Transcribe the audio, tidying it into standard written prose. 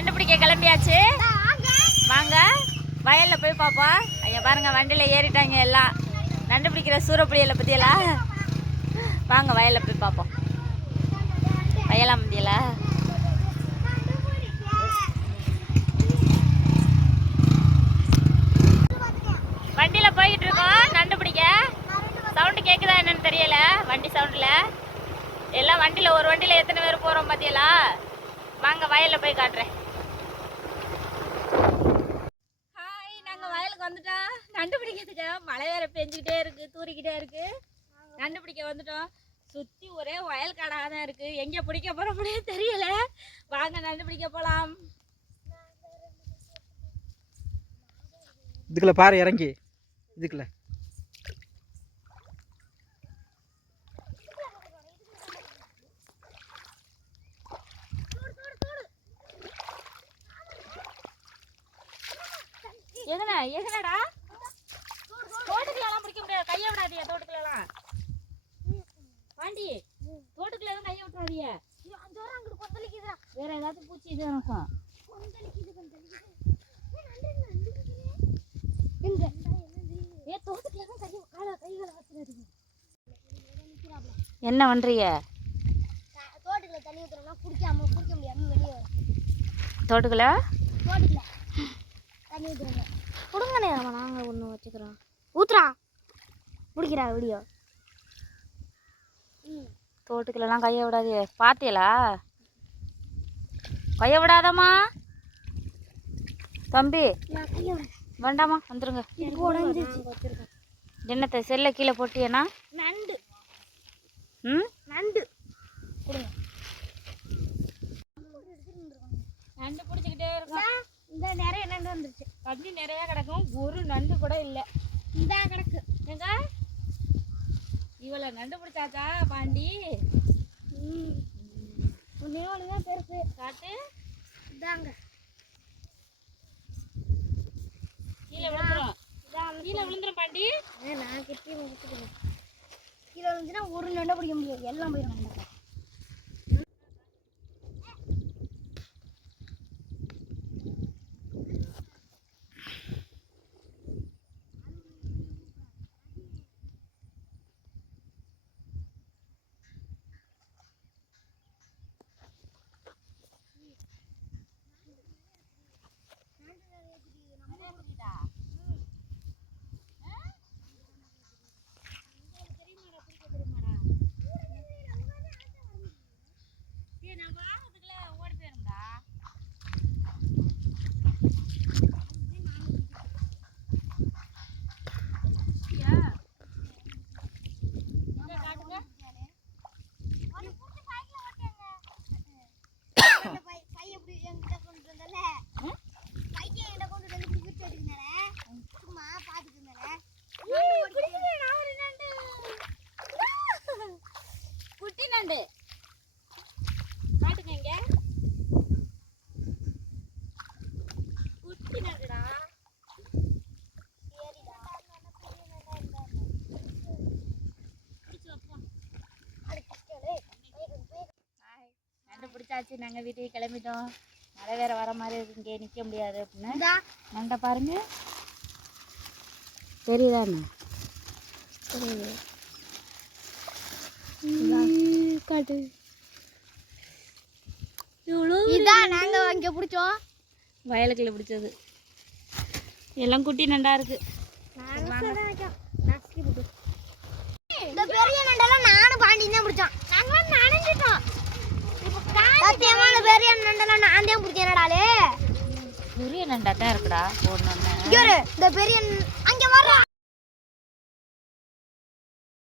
நண்டு பிடிக்க கிளம்பியாச்சு. வாங்க வயல்ல போய் பார்ப்போம். ஐயா பாருங்க வண்டியில ஏறிட்டாங்க எல்லாம். நண்டு பிடிக்கிற சூறப்புலியில பத்தியெல்லாம் வாங்க வயல்ல போய் பார்ப்போம். வயலாம் முடியல. வண்டியில போய்கிட்டு இருக்கோம் நண்டு பிடிக்க. சவுண்டு கேக்குதா என்னன்னு தெரியல. வண்டி சவுண்ட்ல எல்லாம் வண்டியில ஒரு வண்டியில எத்தனை பேர் போறோம் பாத்தியெல்லாம். வாங்க வயல்ல போய் காட்டுறேன். ஹாய், நாங்க வயலுக்கு வந்துட்டோம் நண்டு பிடிக்கிறதுக்கு. மழை வேற பெஞ்சுக்கிட்டே இருக்கு, தூரிக்கிட்டே இருக்கு. நண்டு பிடிக்க வந்துட்டோம். சுத்தி ஒரே வயல் காடாக தான் இருக்கு. எங்க பிடிக்க போறோம்னே தெரியல. வாங்க நண்டு பிடிக்க போலாம். இதுக்குள்ள பாரு இறங்கி. இதுக்குள்ள எங்கடா தோட்டுக்குலாம் பிடிக்க முடியாது. கையை விடாதீங்க தோட்டுக்குலாம். பாண்டி தோட்டுக்குள்ள எதுவும் கையை விட்டுறாதீங்க. வேற ஏதாவது பூச்சி இது இருக்கும். என்ன பண்றீங்க? தோட்டுக்குள்ள கொடுங்கண்ணே, நாங்கள் ஒன்று வச்சுக்கிறோம். ஊத்துறா பிடிக்கிறா வீடியோ. தோட்டுக்குள்ளலாம் கையை விடாது. பாத்தியலா? கையை விடாதம்மா தம்பி. வேண்டாமா வந்துருங்க. என்னத்தை செல்ல கீழே போட்டியனா? நண்டு. நண்டு கொடுங்க. நண்டு பிடிச்சிக்கிட்டே இருக்கோம். இந்த நிறைய நண்டு வந்துருச்சு. தண்ணி நிறைய கிடக்கும். ஒரு நண்டு கூட இல்லை. இந்த கிடக்கு எங்க இவ்வளோ நண்டு பிடிச்சாச்சா பாண்டி? தான் பெருசு. காட்டு இதாங்க கீழே விழுந்துரும். கீழே விழுந்துரும் பாண்டி. நான் கிட்டி முடிச்சுக்கிறேன். கீழே விழுந்துச்சுன்னா ஒரு நண்டை பிடிக்க முடியாது, எல்லாம் போயிடும். குட்டி நண்டு காட்டுங்க. இங்க குட்டி நண்டுடா. நண்டு பிடிச்சாச்சு. நாங்கள் வீட்டுக்கு கிளம்பிட்டோம். மழை வேற வர மாதிரி இருக்கு. இங்கே நிற்க முடியாது அப்படின்னு நண்டை பாருங்க. தெரியுதாண்ணா? காட்டு. இதான் நாங்க இங்க பிடிச்சோம். வயலுக்குள்ள பிடிச்சது எல்லாம் குட்டி நண்டா இருக்கு. இந்த பெரிய நண்டெல்லாம் நானும் பாண்டி தான் பிடிச்சோம். நாங்க நனைஞ்சிட்டோம். சத்தியமான பெரிய நண்டெல்லாம் நான் தான் பிடிச்சேன்டாலே. பெரிய நண்டா தான் இருக்குடா. இந்த பெரிய அங்க வர